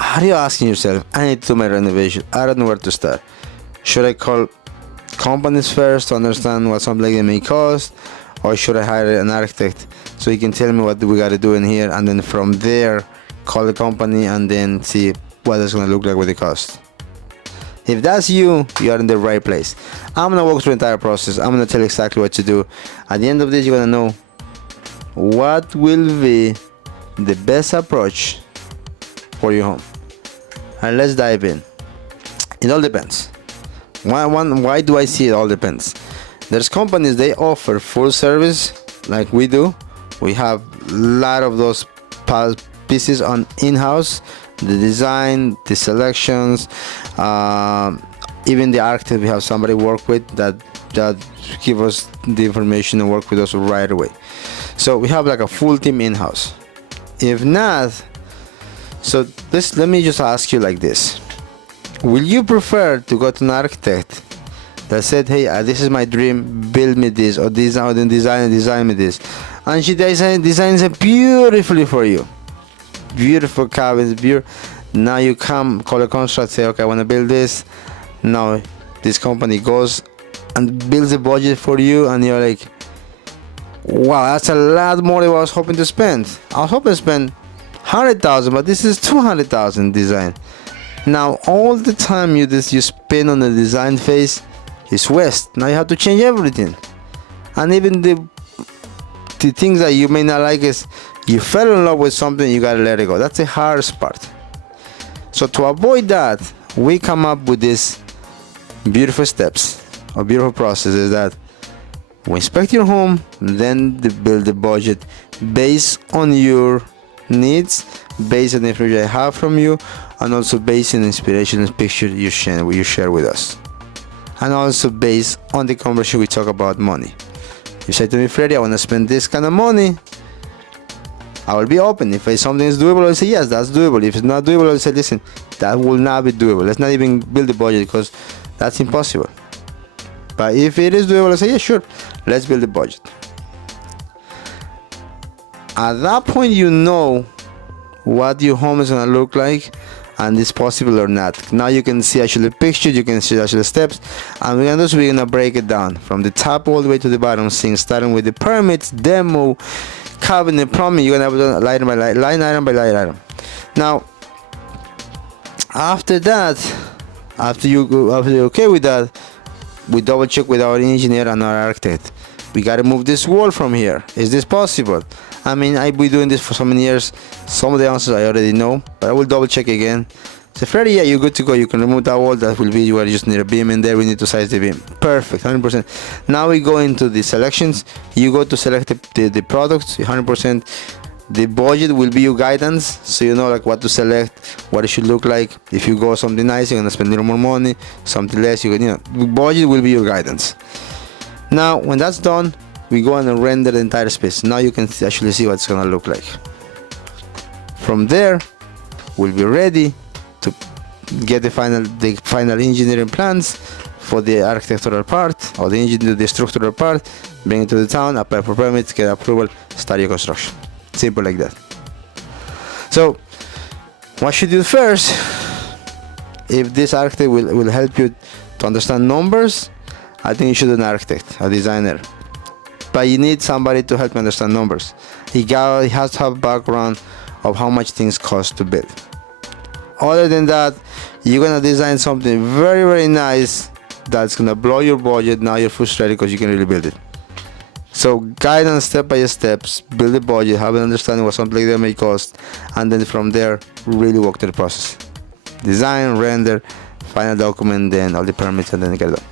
Are you asking yourself, I need to do my renovation, I don't know where to start? Should I call companies first to understand what something like that may cost, or should I hire an architect so he can tell me what we got to do in here, and then from there call the company and then see what it's going to look like with the cost? If that's you, you are in the right place. I'm going to walk through the entire process. I'm going to tell you exactly what to do. At the end of this, you're going to know what will be the best approach for your home. And let's dive in. It all depends. Why do I see it all depends? There's companies, they offer full service like we do. We have a lot of those pieces on in-house, the design, the selections, even the architect. We have somebody work with that give us the information and work with us right away. So we have like a full team in-house. If not, so let me just ask you like this: will you prefer to go to an architect that said, hey, this is my dream, build me this, or design me this, and she designs it beautifully for you, beautiful cabins, now you come, call a contract, say, okay, I want to build this. Now this company goes and builds a budget for you, and you're like, wow, that's a lot more than what I was hoping to spend. I was hoping to spend 100,000, but this is 200,000 design. Now all the time you spend on the design phase is waste. Now you have to change everything, and even the things that you may not like is you fell in love with something, you gotta let it go. That's the hardest part. So to avoid that, we come up with these beautiful steps or beautiful processes that we inspect your home, then build the budget based on your needs, based on the information I have from you, and also based on the inspiration and picture you share with us, and also based on the conversation we talk about money. You say to me, Freddy, I want to spend this kind of money, I will be open. If something is doable, I'll say yes, that's doable. If it's not doable, I'll say, listen, that will not be doable. Let's not even build the budget because that's impossible. But if it is doable, I'll say, yeah, sure, let's build the budget. At that point, you know what your home is going to look like and it's possible or not. Now you can see actually pictures, you can see actually steps, and we're going to break it down from the top all the way to the bottom, starting with the permits, demo, cabinet, plumbing. You're going to have to line item by line item. Now, after that, after you're okay with that, we double check with our engineer and our architect. We got to move this wall from here. Is this possible? I mean, I've been doing this for so many years. Some of the answers I already know, but I will double check again. So Freddy, yeah, you're good to go. You can remove that wall. That will be, you just need a beam in there. We need to size the beam. Perfect, 100%. Now we go into the selections. You go to select the products, 100%. The budget will be your guidance, so you know like what to select, what it should look like. If you go something nice, you're gonna spend a little more money. Something less, the budget will be your guidance. Now, when that's done, we go and render the entire space. Now you can actually see what it's gonna look like. From there, we'll be ready to get the final engineering plans for the architectural part or the structural part. Bring it to the town, apply for permits, get approval, start your construction. Simple like that. So, what should you do first? If this architect will help you to understand numbers, I think you should do an architect, a designer. But you need somebody to help you understand numbers. He has to have a background of how much things cost to build. Other than that, you're gonna design something very, very nice that's gonna blow your budget. Now you're frustrated because you can really build it. So guidance step by step, build a budget, have an understanding what something like that may cost, and then from there, really work through the process. Design, render, final document, then all the permits, and then get it done.